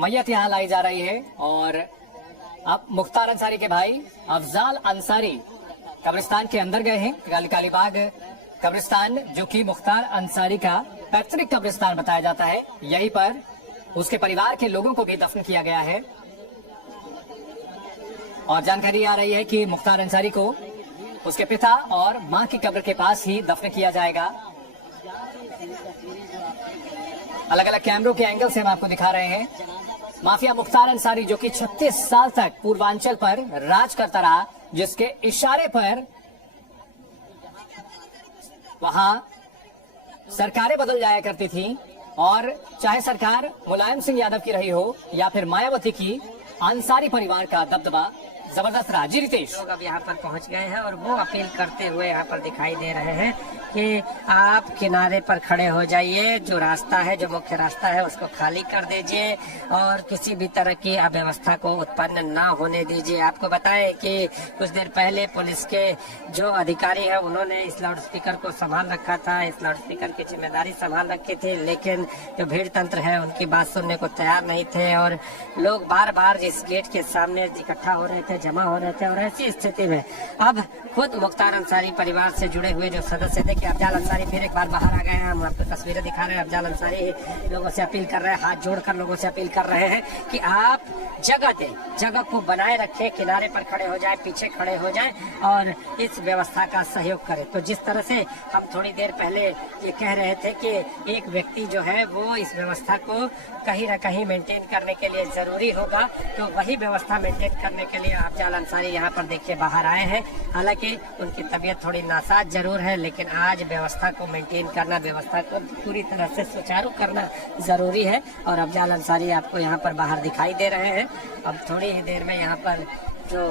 मैयत यहाँ लाई जा रही है और अब मुख्तार अंसारी के भाई अफजाल अंसारी कब्रिस्तान के अंदर गए हैं। कालीबाग कब्रिस्तान जो कि मुख्तार अंसारी का पैतृक कब्रिस्तान बताया जाता है, यहीं पर उसके परिवार के लोगों को भी दफन किया गया है। और जानकारी आ रही है कि मुख्तार अंसारी को उसके पिता और मां की कब्र के पास ही दफन किया जाएगा। अलग अलग कैमरों के एंगल से हम आपको दिखा रहे हैं। माफिया मुख्तार अंसारी जो कि 36 साल तक पूर्वांचल पर राज करता रहा, जिसके इशारे पर वहां सरकारें बदल जाया करती थी, और चाहे सरकार मुलायम सिंह यादव की रही हो या फिर मायावती की, अंसारी परिवार का दबदबा जबरदस्त रहा। जी रितेश, लोग अब यहाँ पर पहुँच गए हैं और वो अपील करते हुए यहाँ पर दिखाई दे रहे हैं कि आप किनारे पर खड़े हो जाइए, जो रास्ता है, जो मुख्य रास्ता है, उसको खाली कर दीजिए और किसी भी तरह की अव्यवस्था को उत्पन्न ना होने दीजिए। आपको बताएं कि कुछ देर पहले पुलिस के जो अधिकारी हैं उन्होंने इस लाउड स्पीकर को संभाल रखा था, इस लाउड स्पीकर की जिम्मेदारी संभाल रखी थी, लेकिन जो भीड़ तंत्र है उनकी बात सुनने को तैयार नहीं थे और लोग बार बार इस गेट के सामने इकट्ठा हो रहे थे, जमा हो रहे थे। और ऐसी स्थिति में अब खुद मुख्तार अंसारी परिवार से जुड़े हुए जो सदस्य थे कि अफजाल अंसारी फिर एक बार बाहर आ गए हैं। हम आपको तस्वीरें दिखा रहे हैं। अफजाल अंसारी लोगों से अपील कर रहे हैं, हाथ जोड़कर लोगों से अपील कर रहे हैं कि आप जगह दें, जगह को बनाए रखें, किनारे पर खड़े हो जाए, पीछे खड़े हो जाए और इस व्यवस्था का सहयोग करें। तो जिस तरह से हम थोड़ी देर पहले ये कह रहे थे कि एक व्यक्ति जो है वो इस व्यवस्था को कहीं न कहीं मेंटेन करने के लिए जरूरी होगा, तो वही व्यवस्था मेंटेन करने के लिए अफजाल अंसारी यहाँ पर देखिए बाहर आए हैं। हालांकि उनकी तबीयत थोड़ी नासाज जरूर है, लेकिन आज व्यवस्था को मेंटेन करना, व्यवस्था को पूरी तरह से सुचारू करना जरूरी है। और अफजाल अंसारी आपको यहाँ पर बाहर दिखाई दे रहे हैं। अब थोड़ी ही देर में यहाँ पर जो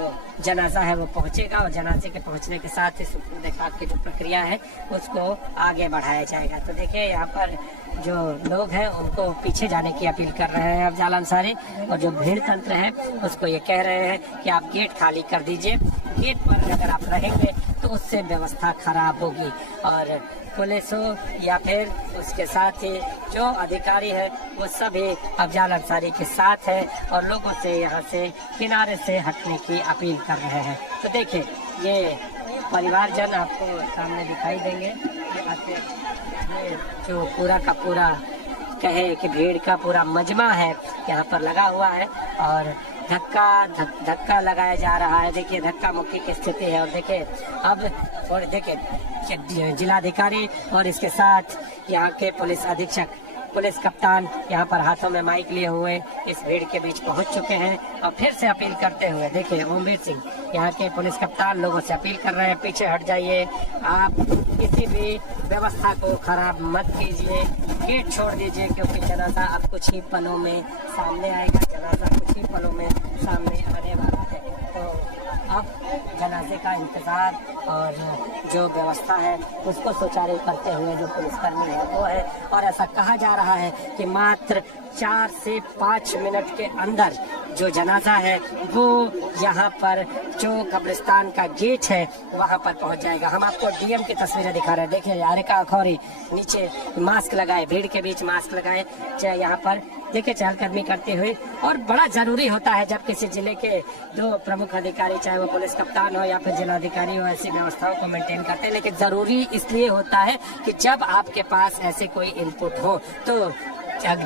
जनाजा है वो पहुंचेगा और जनाजे के पहुंचने के साथ ही सुपुर्द खाक की जो प्रक्रिया है उसको आगे बढ़ाया जाएगा। तो देखिए यहाँ पर जो लोग हैं उनको पीछे जाने की अपील कर रहे हैं अफजाल अंसारी, और जो भीड़ तंत्र है उसको ये कह रहे हैं कि आप गेट खाली कर दीजिए, गेट पर अगर आप रहेंगे तो उससे व्यवस्था खराब होगी। और पुलिस हो या फिर उसके साथ ही जो अधिकारी है वो सभी अफजाल अंसारी के साथ है और लोगों से यहाँ से किनारे से हटने की अपील कर रहे हैं। तो देखिए ये परिवारजन आपको सामने दिखाई देंगे। ये जो पूरा का पूरा कहे कि भीड़ का पूरा मजमा है यहाँ पर लगा हुआ है और धक्का लगाया जा रहा है। देखिए धक्का मुक्की की स्थिति है। और देखिए अब और देखिए जिलाधिकारी और इसके साथ यहाँ के पुलिस अधीक्षक, पुलिस कप्तान यहाँ पर हाथों में माइक लिए हुए इस भीड़ के बीच पहुंच चुके हैं और फिर से अपील करते हुए देखिए ओमवीर सिंह यहाँ के पुलिस कप्तान लोगों से अपील कर रहे हैं, पीछे हट जाइए, आप किसी भी व्यवस्था को खराब मत कीजिए, गेट छोड़ दीजिए, क्योंकि जनाजा अब कुछ ही पलों में सामने आएगा, जनाजा कुछ ही पलों में सामने आने वाला है। तो अब जनाजे का इंतजार और जो व्यवस्था है उसको सुचारू करते हुए जो पुलिसकर्मी है वो है। और ऐसा कहा जा रहा है कि मात्र 4 से 5 मिनट के अंदर जो जनाजा है वो यहाँ पर जो कब्रिस्तान का गेट है वहाँ पर पहुँच जाएगा। हम आपको डीएम की तस्वीरें दिखा रहे हैं। देखिए यारिका अखौरी नीचे मास्क लगाए, भीड़ के बीच मास्क लगाए, चाहे यहाँ पर देखिए चहलकदमी करते हुए। और बड़ा जरूरी होता है जब किसी जिले के दो प्रमुख अधिकारी, चाहे वो पुलिस कप्तान हो या फिर जिलाधिकारी हो, ऐसी व्यवस्थाओं को मेंटेन करते हैं। लेकिन जरूरी इसलिए होता है कि जब आपके पास ऐसे कोई इनपुट हो, तो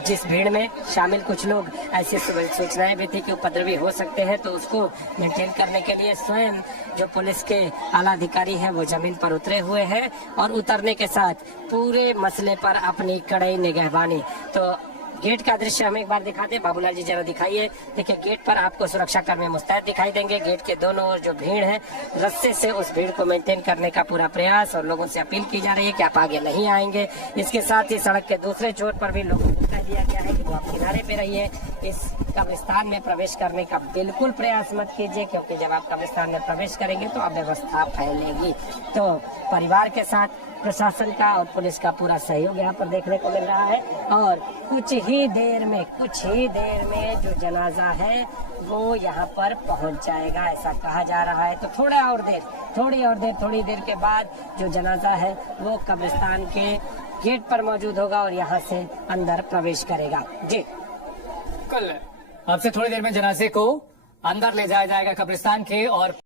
जिस भीड़ में शामिल कुछ लोग ऐसी सूचनाएं भी थी कि उपद्रवी हो सकते हैं, तो उसको मेंटेन करने के लिए स्वयं जो पुलिस के आला अधिकारी हैं वो जमीन पर उतरे हुए हैं और उतरने के साथ पूरे मसले पर अपनी कड़ाई निगहबानी। तो गेट का दृश्य हम एक बार दिखाते हैं, बाबूलाल जी जरा दिखाइए। देखिए गेट पर आपको सुरक्षा कर्मी मुस्तैद दिखाई देंगे। गेट के दोनों ओर जो भीड़ है, रस्से से उस भीड़ को मेंटेन करने का पूरा प्रयास, और लोगों से अपील की जा रही है कि आप आगे नहीं आएंगे। इसके साथ ही सड़क के दूसरे छोर पर भी लोगों को कह दिया गया है कि वो आप किनारे पे रहिए। इस कब्रिस्तान में प्रवेश करने का बिल्कुल प्रयास मत कीजिए, क्योंकि जब आप कब्रिस्तान में प्रवेश करेंगे तो अव्यवस्था फैलेगी। तो परिवार के साथ प्रशासन का और पुलिस का पूरा सहयोग यहाँ पर देखने को मिल रहा है। और कुछ ही देर में जो जनाजा है वो यहाँ पर पहुँच जाएगा, ऐसा कहा जा रहा है। तो थोड़ी देर के बाद जो जनाजा है वो कब्रिस्तान के गेट पर मौजूद होगा और यहाँ से अंदर प्रवेश करेगा। जी कल अब से थोड़ी देर में जनाजे को अंदर ले जाया जाएगा कब्रिस्तान के और